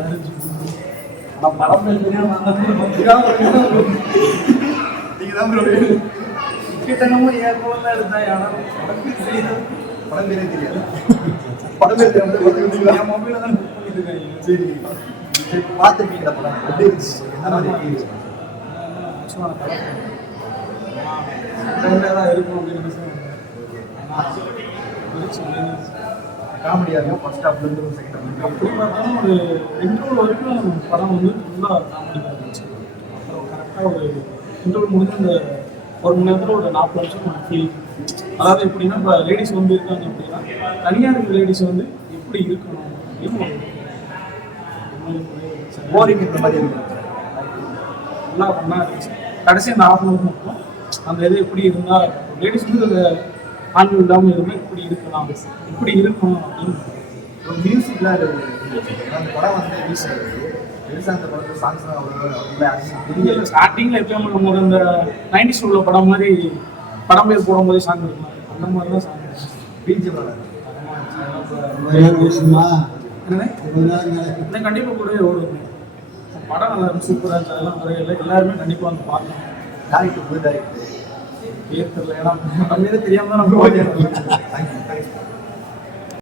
ஆனால் படம் பேர் தெரியாம நீங்கள் தான் ப்ரோ கிட்டனமும் ஏற்போம்லாம் இருந்தா யாரும் படம் பேர் தெரியாது. படம் பேரே தெரியாது. படம் பேர் தெரியாமல் என் மொபைலில் தான் புக் பண்ணிட்டு இருக்காங்க. சரி சரி பார்த்துருக்கீங்களா படம் எப்படி இருந்துச்சு? என்ன மாதிரி இருந்துச்சு? ஆக்சுவலாக டைமில் தான் இருக்கும் அப்படின்னு நினைச்சேன். காமெடியாக இருக்கும் ஃபர்ஸ்ட் ஹாஃப்லேருந்து செகண்ட் ஹாஃப். அப்படி பார்த்தாலும் ஒரு இன்டர்வல் வரைக்கும் படம் வந்து ஃபுல்லாக காமெடியாக இருந்துச்சு. அப்புறம் கரெக்டாக ஒரு இன்டர்வல் முடிஞ்சு அந்த ஒரு மணி நேரத்தில் ஒரு 40 நிமிஷம் ஃபீல். அதாவது எப்படின்னா இப்போ லேடிஸ் வந்து இருக்காங்க அப்படின்னா தனியாக இருக்கிற லேடிஸ் வந்து எப்படி இருக்கணும் அப்படின்னு போரிங் இந்த மாதிரி இருக்கு. நல்லா பண்ணா இருந்துச்சு. கடைசி அந்த ½ மணி மட்டும் அந்த இது எப்படி இருந்தால் லேடிஸ் வந்து அந்த ஆண்கள் இல்லாமல் இருந்தால் இப்படி இருக்கலாம் இப்படி இருக்கணும் அப்படின்னு ஒரு மியூசிக்லாம் அந்த படம் வந்து பெருசாக அந்த படத்தில் சாங்ஸ் தெரியல. ஸ்டார்டிங்கில் எப்பயும் நம்ம இந்த 90s உள்ள படம் மாதிரி படம் பேர் போடும்போதே சாங் இருக்கலாம். அந்த மாதிரி தான் சாங் பீச்சு என்ன கண்டிப்பாக கூட ஓடும். படம் நல்லா இருக்கும், சூப்பராக இருந்துச்சு. அதெல்லாம் குறையில எல்லாருமே கண்டிப்பாக வந்து பார்க்கணும். டேரக்டர் பேர் தெரியல, ஏன்னா நம்ம தெரியாமல் தான் நம்ம தேங்க்யூ.